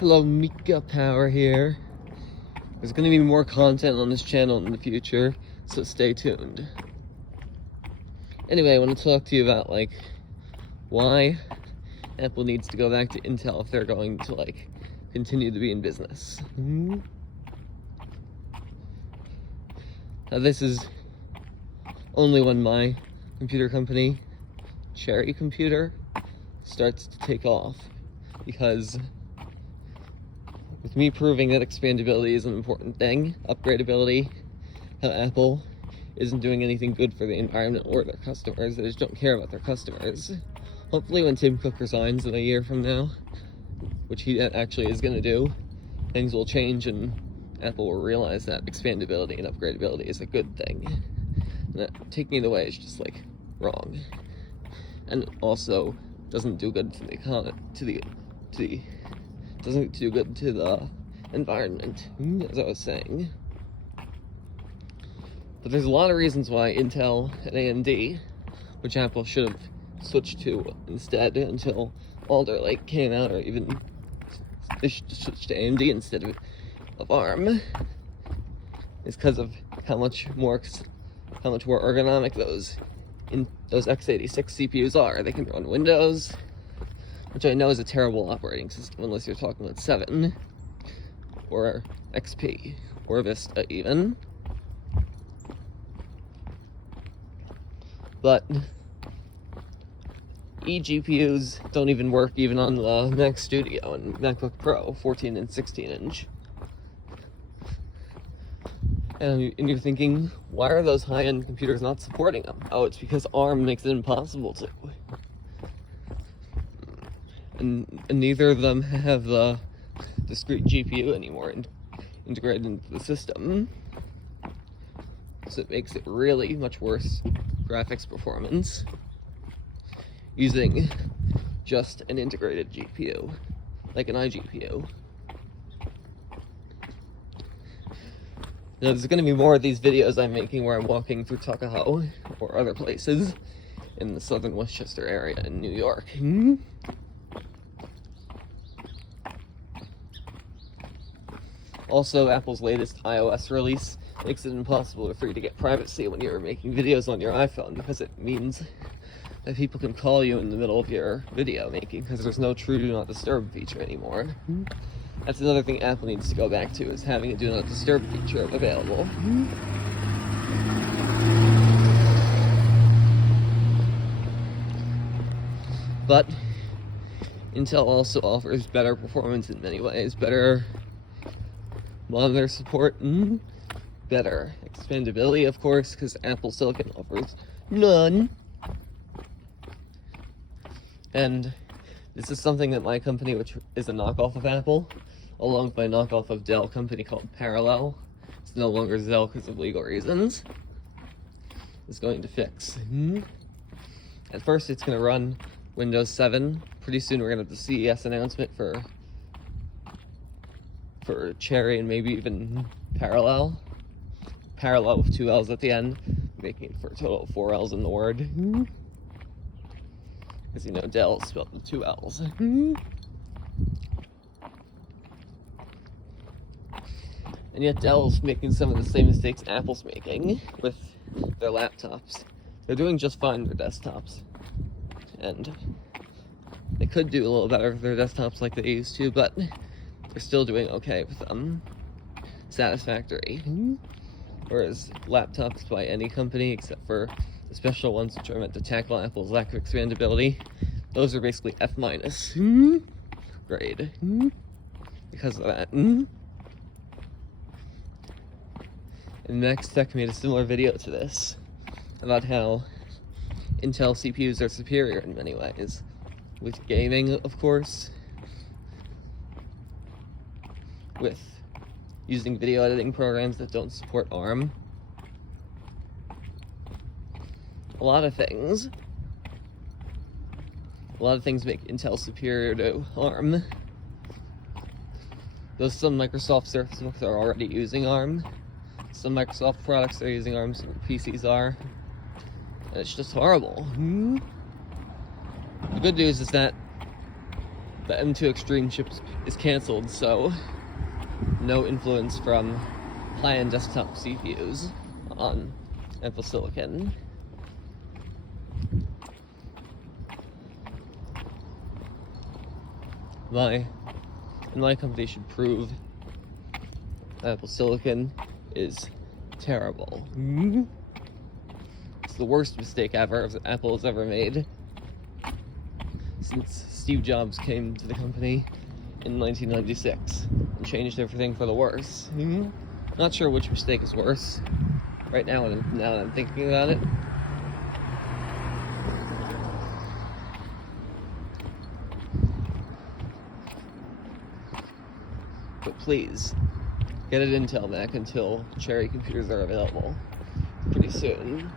Hello, Mika Power here. There's going to be more content on this channel in the future, so stay tuned. Anyway, I want to talk to you about, why Apple needs to go back to Intel if they're going to, continue to be in business. Now, this is only when my computer company, Cherry Computer, starts to take off, because with me proving that expandability is an important thing, upgradability, how Apple isn't doing anything good for the environment or their customers, they just don't care about their customers. Hopefully when Tim Cook resigns in a year from now, which he actually is going to do, things will change and Apple will realize that expandability and upgradability is a good thing. And that taking it away is just, wrong. And also doesn't do good to the economy, doesn't do good to the environment, as I was saying. But there's a lot of reasons why Intel and AMD, which Apple should have switched to instead until Alder Lake came out, or even they should switch to AMD instead of ARM, is because of how much more ergonomic those x86 CPUs are. They can run Windows, which I know is a terrible operating system unless you're talking about 7, or XP, or Vista even. But eGPUs don't even work even on the Mac Studio and MacBook Pro 14 and 16 inch. And you're thinking, why are those high-end computers not supporting them? Oh, it's because ARM makes it impossible to. And neither of them have the discrete GPU anymore integrated into the system. So it makes it really much worse graphics performance using just an integrated GPU, like an iGPU. Now, there's going to be more of these videos I'm making where I'm walking through Tuckahoe or other places in the southern Westchester area in New York. Also, Apple's latest iOS release makes it impossible for you to get privacy when you're making videos on your iPhone, because it means that people can call you in the middle of your video making, because there's no true do not disturb feature anymore. That's another thing Apple needs to go back to, is having a do not disturb feature available. But Intel also offers better performance in many ways, better monitor support, better expandability, of course, because Apple Silicon offers none. And this is something that my company, which is a knockoff of Apple, along with my knockoff of Dell company called Parallel, it's no longer Dell because of legal reasons, is going to fix. At first it's going to run Windows 7. Pretty soon we're going to have the CES announcement for Cherry and maybe even Parallel with 2 L's at the end, making it for a total of 4 L's in the word. Because, Dell spelled with 2 L's. And yet Dell's making some of the same mistakes Apple's making with their laptops. They're doing just fine with their desktops. And they could do a little better with their desktops like they used to, but they're still doing okay with them. Satisfactory. Whereas laptops by any company, except for the special ones which are meant to tackle Apple's lack of expandability, those are basically F- grade. Because of that. And Max Tech made a similar video to this, about how Intel CPUs are superior in many ways. With gaming, of course. With using video editing programs that don't support ARM. A lot of things make Intel superior to ARM. Though some Microsoft Surface Books are already using ARM. Some Microsoft products are using ARM, some PCs are. And it's just horrible. The good news is that the M2 Extreme chip is canceled, so no influence from high-end desktop CPUs on Apple Silicon. My company should prove Apple Silicon is terrible. It's the worst mistake Apple has ever made since Steve Jobs came to the company in 1996 and changed everything for the worse. Not sure which mistake is worse right now that I'm thinking about it. But please, get an Intel Mac until Cherry computers are available pretty soon.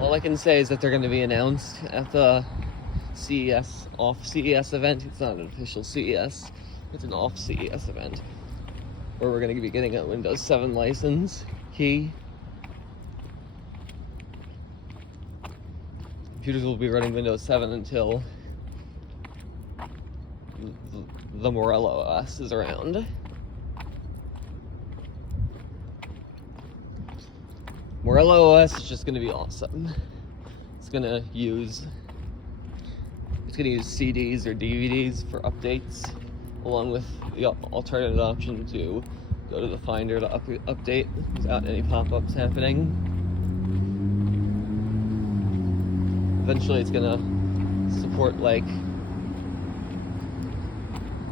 All I can say is that they're going to be announced at the CES event. It's not an official CES, it's an off CES event where we're going to be getting a Windows 7 license key. Computers will be running Windows 7 until the Morello OS is around. Morello OS is just going to be awesome. It's going to use CDs or DVDs for updates, along with the alternative option to go to the Finder to update without any pop-ups happening. Eventually it's going to support like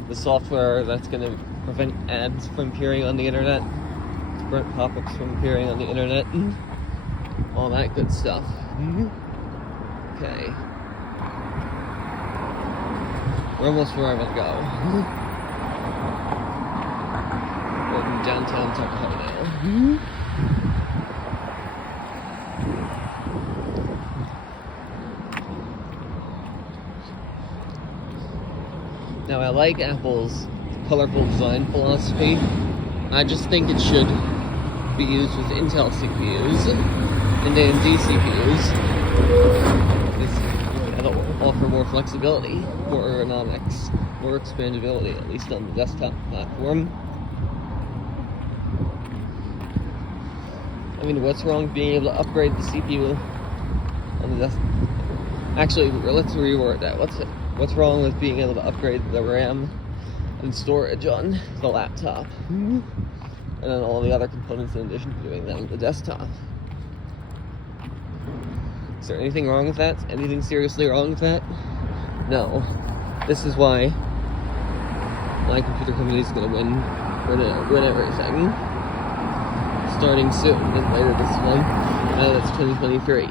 the software that's going to prevent ads from appearing on the internet, prevent pop-ups from appearing on the internet, all that good stuff. Okay. We're almost where I want to go. We're in downtown Tuckahoe now. Now, I like Apple's colorful design philosophy. I just think it should be used with Intel CPUs and AMD CPUs. It'll offer more flexibility, more ergonomics, more expandability, at least on the desktop platform. I mean, what's wrong with being able to upgrade the CPU on the desktop? Actually, let's reword that. What's wrong with being able to upgrade the RAM and storage on the laptop? And then all the other components in addition to doing that on the desktop. Is there anything wrong with that? Anything seriously wrong with that? No. This is why my computer company is going to win everything. Starting soon, and later this month. Now that's 2023.